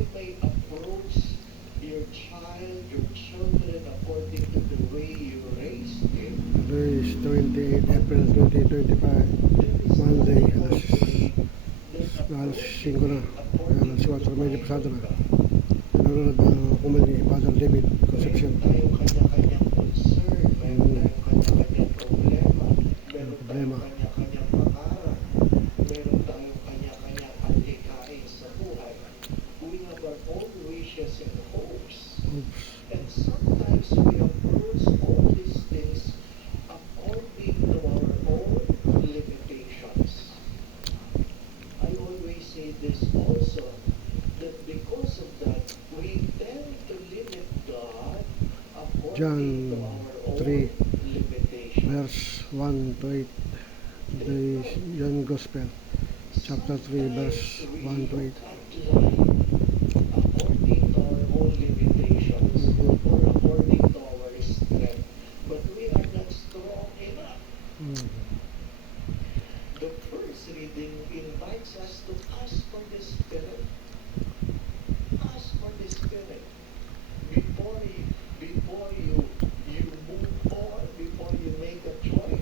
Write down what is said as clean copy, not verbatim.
they may approach your children according to the way you raised them. Today is 28 April 2025, Monday, alas 5 na, alas 4, medyo pasado na. Nanonood ng kumali ni Father David Concepcion. Meron tayong kanya-kanyang concern, meron tayong kanya-kanyang problema, meron tayong kanya-kanyang pangarap, meron tayong kanya-kanyang alikain sa buhay. We have our own wishes and hopes. And sometimes we approach all these things according to our own limitations. I always say this also, that because of that, we tend to limit God John according to our own 3, limitations. verse 1 to 8. Today is John Gospel, chapter 3, verse 1 to 8. According to our own limitations or according to our strength, but we are not strong enough. The first reading invites us to ask for the Spirit.